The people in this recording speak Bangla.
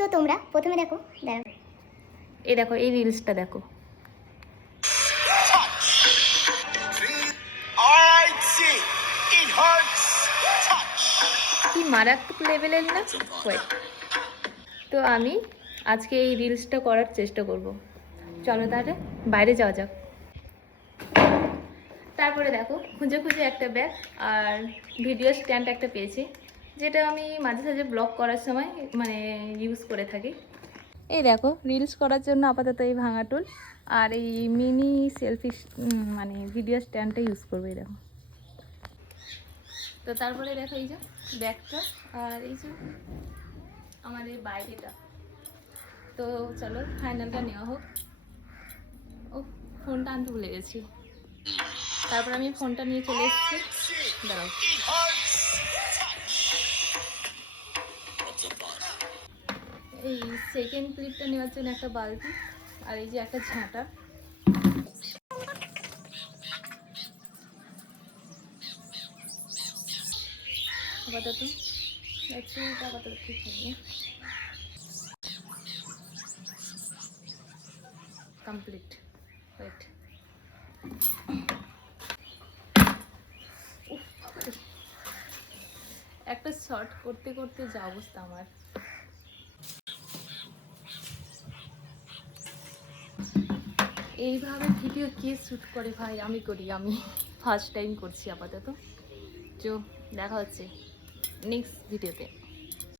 তো তোমরা প্রথমে দেখো, দাঁড়াও, এই দেখো এই রিলসটা দেখো। কি মারাত্মক লেভেলের না। তো আমি আজকে এই রিলসটা করার চেষ্টা করব। চলো তাহলে বাইরে যাওয়া যাক। তারপরে দেখো খুঁজে খুঁজে একটা ব্যাগ আর ভিডিও স্ট্যান্ড একটা পেয়েছি, যেটা আমি মাঝে সাঝে ব্লগ করার সময় মানে ইউজ করে থাকি। এই দেখো রিলস করার জন্য আপাতত এই ভাঙা টুল আর এই মিনি সেলফি মানে ভিডিও স্ট্যান্ডটা ইউজ করবো। এই দেখো। তো তারপরে দেখো এই যে ব্যাগটা আর এই যে আমার এই বাইরেটা। তো চলো ফাইনালটা নেওয়া হোক। ও ফোনটা আনতে ভুলে গেছি। তারপর আমি ফোনটা নিয়ে চলে এসেছি। দাঁড়াও, এই সেকেন্ড ক্লিপটা নেওয়ার জন্য একটা বালতি আর এই যে একটা ঝাঁটা। আপাতত আপাতত ঠিক হয়নি। কমপ্লিট। ওয়েট, একটা শর্ট করতে করতে যা অবস্থা আমার। এইভাবে ভিডিও কে শ্যুট করে ভাই? আমি করি, আমি ফার্স্ট টাইম করছি আপাতত। তো দেখা হচ্ছে নেক্সট ভিডিওতে।